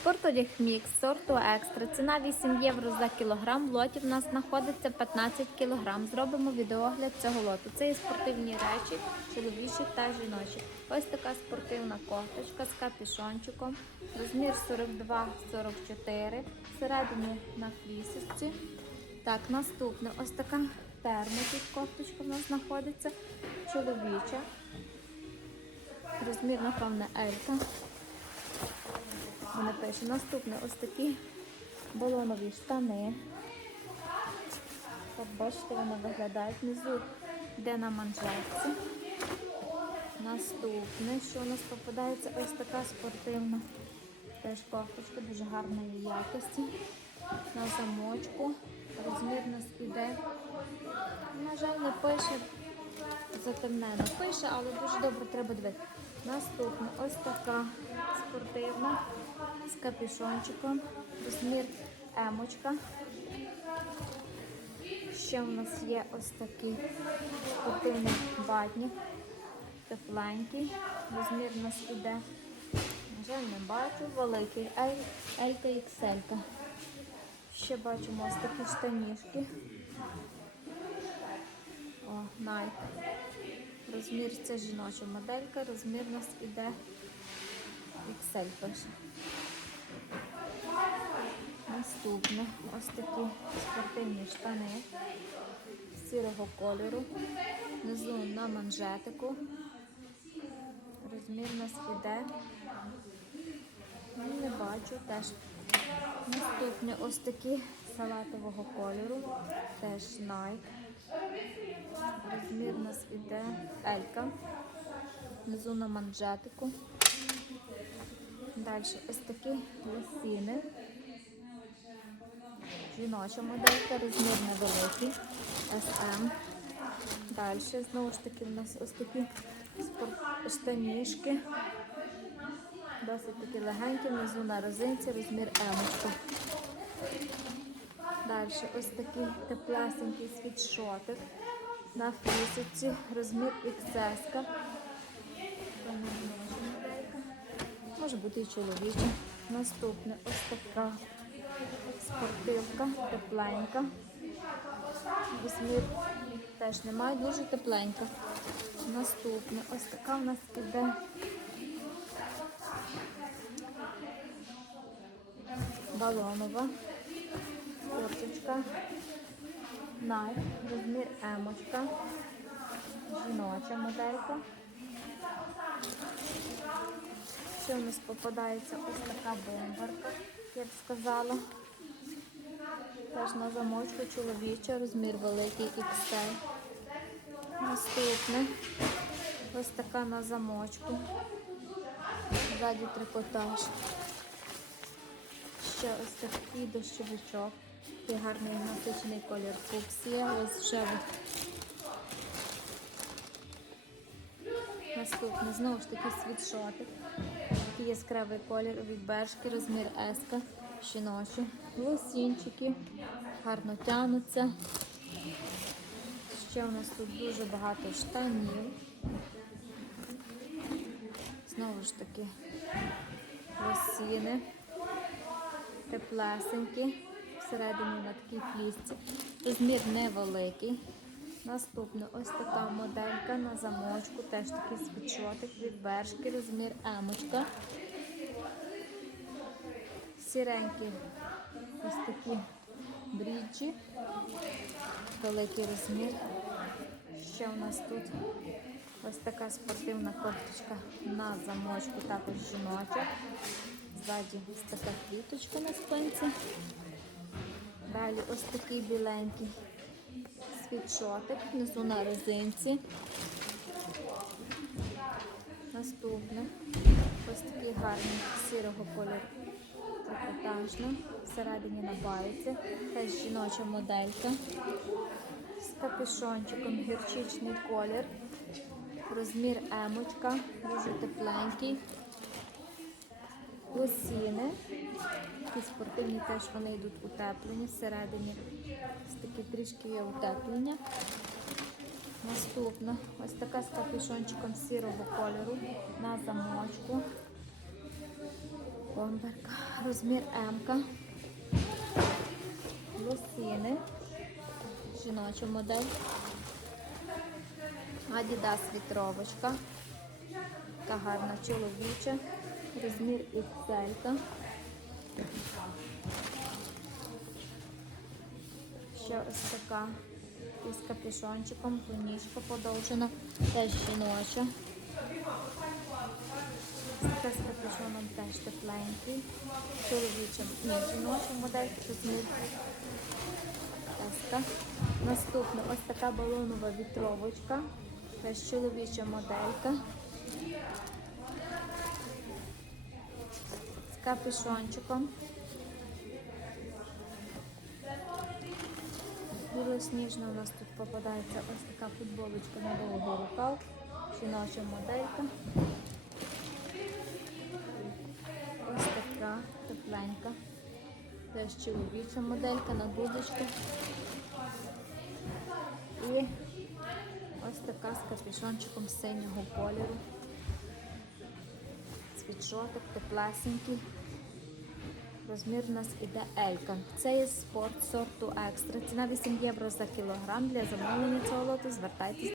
Спортодяг мікс сорту екстра. Ціна 8 євро за кілограм. В лоті в нас знаходиться 15 кілограм. Зробимо відеогляд цього лоту. Це є спортивні речі, чоловічі та жіночі. Ось така спортивна кофточка з капюшончиком. Розмір 42-44. Всередині на флісочці. Так, наступне ось така термотік кофточка в нас знаходиться. Чоловіча. Розмір, напевне, Елька. Вона пише наступне ось такі балонові штани. Так, бачите, вони виглядають внизу, де на манжетці. Наступне, що у нас попадається, ось така спортивна теж кофточка, дуже гарної якості. На замочку. Розмір нас іде. На жаль, не пише затемнено. Пише, але дуже добре треба дивитися. Наступне ось така спортивна з капюшончиком. Розмір емочка. Ще у нас є ось такий спортивний батник, тепленький. Розмір у нас іде. На жаль, не бачу, великий. Ель- Елька XL. Ще бачимо ось такі штанішки. О, Nike. Розмір це жіноча моделька, розмір у нас іде XL пише. Наступне ось такі спортивні штани сірого кольору. Внизу на манжетику. Розмір нас іде. Ну, Не бачу теж. Наступне ось такі салатового кольору. Теж Nike. Розмір нас іде Елька. Внизу на манжетику. Далі ось такі лосіни. Жіноча моделька, розмір невеликий. SM. Далі знову ж таки у нас ось такі штанішки. Досить такі легенькі, внизу на розинці, розмір емочка. Далі ось такий теплесенький світшотик на флісиці, розмір XS. Може бути і чоловіча. Наступне ось така спортивка, тепленька. Розмір теж немає, дуже тепленька. Наступне ось така у нас іде балонова курточка. Найк, розмір емочка, жіноча моделька. Ще у нас попадається ось така бомбарка, як сказала. Теж на замочку чоловіча, розмір великий XL. Наступне ось така на замочку. Ззаді трикотаж. Ще ось такий дощовичок. Такий гарний насичений колір фуксія. Ось вже Наступне знову ж таки світшотик. Такий яскравий колір від бершки, розмір S, жіночі. Лосінчики гарно тянуться. Ще у нас тут дуже багато штанів. Знову ж таки лосіни, теплесенькі, всередині на такій флісці. Розмір невеликий. Наступне ось така моделька на замочку, теж такий світшотик від бершки, розмір емочка. Сіренькі ось такі бріджі, великий розмір. Ще у нас тут ось така спортивна кофточка на замочку, також жіноча. Ззаді ось така квіточка на спинці. Далі ось такий біленький світшотик, внизу на резинці. Наступне. Ось такий гарний сірого кольору трикотажно, всередині на байці, теж жіноча моделька. З капюшончиком, гірчичний колір, розмір емочка, дуже тепленький. Лосіни, такі спортивні теж вони йдуть утеплені всередині. Ось такі трішки є утеплення. Наступна ось така з капюшончиком сірого кольору на замочку. бомберка. Розмір М. Лосіни. Жіноча модель. Adidas вітровочка. Така гарна чоловіча. Розмір XL. Ще ось така із капюшончиком, туніжка подовжена, теж жіноча. Така з капюшоном теж тепленький. Чоловіча, ні, жіноча модель, так. Наступна ось така балонова вітровочка. Теж чоловіча моделька. Капюшончиком. Білосніжна у нас тут попадається ось така футболочка на довгий рукав. Жіноча моделька. Ось така тепленька. Теж чоловіча моделька на дудочку. І ось така з капюшончиком синього кольору. Світшотик теплесенький. Розмір у нас іде Елька. Це є спорт сорту екстра. Ціна 8 євро за кілограм. Для замовлення цього лоту звертайтесь.